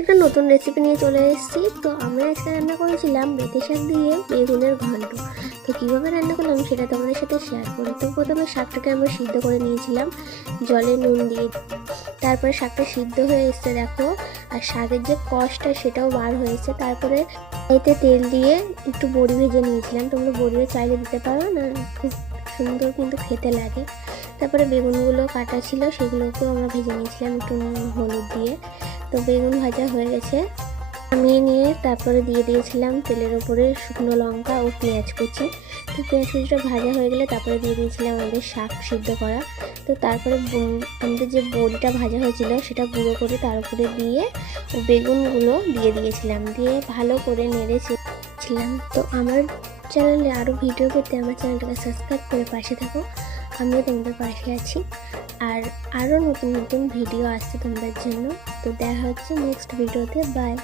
একটা নতুন রেসিপি নিয়ে চলে এসেছি। তো আমি আজকে রান্না করেছিলাম বেঁটে শাক দিয়ে বেগুনের ঘন্ট। তো কীভাবে রান্না করলাম সেটা তোমাদের সাথে শেয়ার করি। তো প্রথমে শাকটাকে আমরা সিদ্ধ করে নিয়েছিলাম জলে নুন দিয়ে। তারপরে শাকটা সিদ্ধ হয়ে এসছে দেখো, আর শাকের যে কষটা সেটাও বার হয়েছে। তারপরে এতে তেল দিয়ে একটু বড়ি ভেজে নিয়েছিলাম, তোমরা বড়িও চাইলে দিতে পারো না, খুব সুন্দর কিন্তু খেতে লাগে। তারপরে বেগুনগুলো কাটা ছিল সেগুলোকেও আমরা ভেজে নিয়েছিলাম একটু হলুদ দিয়ে। তো বেগুন ভাজা হয়ে গেছে, নামিয়ে নিয়ে তারপরে দিয়ে দিয়েছিলাম তেলের ওপরে শুকনো লঙ্কা ও পেঁয়াজ কুচি। তো পেঁয়াজ কুচিটা ভাজা হয়ে গেলে তারপরে দিয়ে দিয়েছিলাম আমাদের শাক সিদ্ধ করা। তো তারপরে আমাদের যে বড়িটা ভাজা হয়েছিল সেটা গুঁড়ো করে তার উপরে দিয়ে ও বেগুনগুলো দিয়ে দিয়েছিলাম, দিয়ে ভালো করে নেড়েছিলাম। তো আমার চ্যানেলে আরও ভিডিও পেতে আমার চ্যানেলটাকে সাবস্ক্রাইব করে পাশে থাকো, আমিও তোমাদের পাশে আছি। আর আরও নতুন নতুন ভিডিও আসছে তোমাদের জন্য। তো দেখা হচ্ছে নেক্সট ভিডিওতে, বাই।